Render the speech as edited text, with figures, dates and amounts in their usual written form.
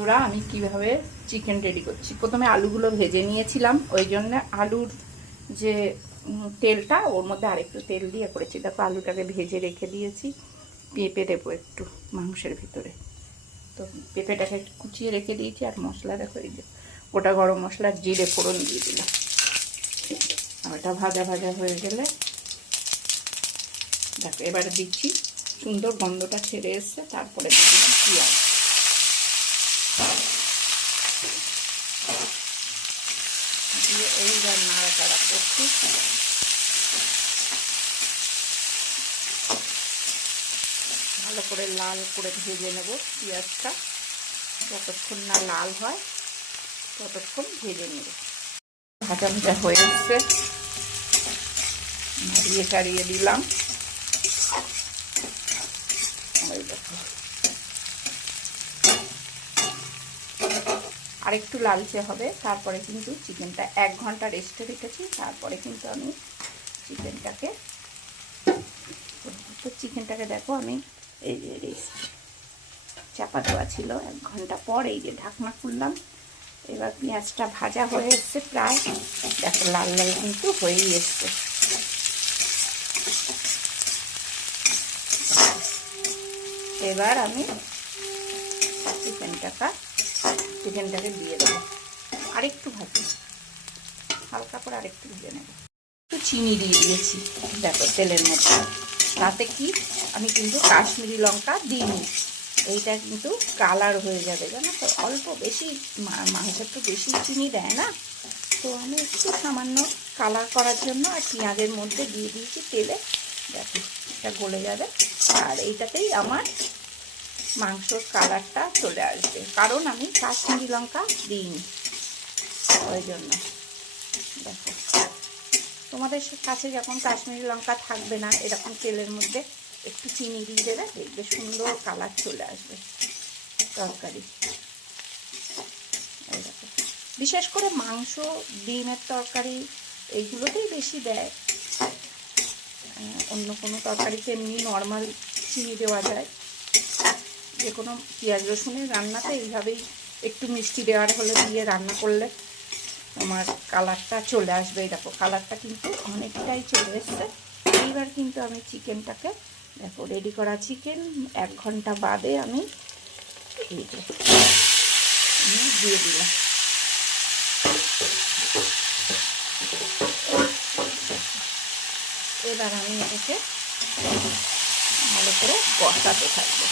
ওরা আমি কিভাবে চিকেন রেডি করছি। প্রথমে আলুগুলো ভেজে নিয়েছিলাম, ওই জন্য আলুর যে তেলটা ওর মধ্যে আরেকটু তেল দিয়ে করেছি। দেখো আলুটাকে ভেজে রেখে দিয়েছি। পেঁপে দেবো একটু মাংসের ভিতরে, তো পেঁপেটাকে কুচিয়ে রেখে দিয়েছি। আর মশলা দেখো, এই যে গোটা গরম মশলার জিরে ফোড়ন দিয়ে দিলাম। ওটা ভাজা ভাজা হয়ে গেলে দেখো এবারে দিচ্ছি, সুন্দর গন্ধটা ছেড়ে এসছে, তারপরে দিয়ে দিলাম পেঁয়াজ। দিয়ে এইবার নাড়াচাড়া করছি। ভালো করে লাল করে ভেজে নেব পেঁয়াজটা। যতক্ষণ না লাল হয় ততক্ষণ ভেজে নেব। ভাজা ভাজা হয়ে এসছে, নাড়িয়ে চাড়িয়ে দিলাম। আরেকটু লালচে হবে, তারপরে কিন্তু চিকেনটা 1 ঘন্টা রেস্টে রেখেছি। তারপরে কিন্তু আমি চিকেনটাকে দেখো আমি এই যে চাপা দেওয়া ছিল 1 ঘন্টা পর, এই যে ঢাকনা খুললাম। এবার পেঁয়াজটা ভাজা হয়ে এসছে প্রায়, দেখো লাল লাল কিন্তু হয়েই এসছে। এবার আমি চিকেনটাকে দিয়ে দেবো। আরেকটু ভাজি, হালকা করে আরেকটু ভেজে নেব। একটু চিনি দিয়ে দিয়েছি দেখো তেলের মধ্যে। তাতে কি আমি কিন্তু কাশ্মীরি লঙ্কা দিইনি, এইটা কিন্তু কালার হয়ে যাবে জানো তো। অল্প বেশি মাংসে তো বেশি চিনি দেয় না, তো আমি একটু সামান্য কালার করার জন্য আর পেঁয়াজের মধ্যে দিয়ে দিয়েছি তেলে। দেখো এটা গলে যাবে, আর এইটাতেই আমার মাংসর কালারটা চলে আসবে, কারণ আমি কাশ্মীরি লঙ্কা দিইনি ওই জন্য। দেখো তোমাদের কাছে যখন কাশ্মীরি লঙ্কা থাকবে না, এরকম তেলের মধ্যে একটু চিনি দিয়ে দেবে, দেখবে সুন্দর কালার চলে আসবে তরকারি। বিশেষ করে মাংস, ডিমের তরকারি এইগুলোতেই বেশি দেয়। অন্য কোনো তরকারিতে এমনি নর্মাল চিনি দেওয়া যায়। যে কোনো পেঁয়াজ রসুনের রান্নাতে এইভাবেই একটু মিষ্টি দেওয়ার হলে দিয়ে রান্না করলে তোমার কালারটা চলে আসবে। এই দেখো কালারটা কিন্তু অনেকটাই চলে এসছে। এইবার কিন্তু আমি চিকেনটাকে দেখো, রেডি করা চিকেন 1 ঘন্টা বাদে আমি এই যে দিয়ে দিলাম। এবার আমি এটাকে ভালো করে কষাতে থাকবো।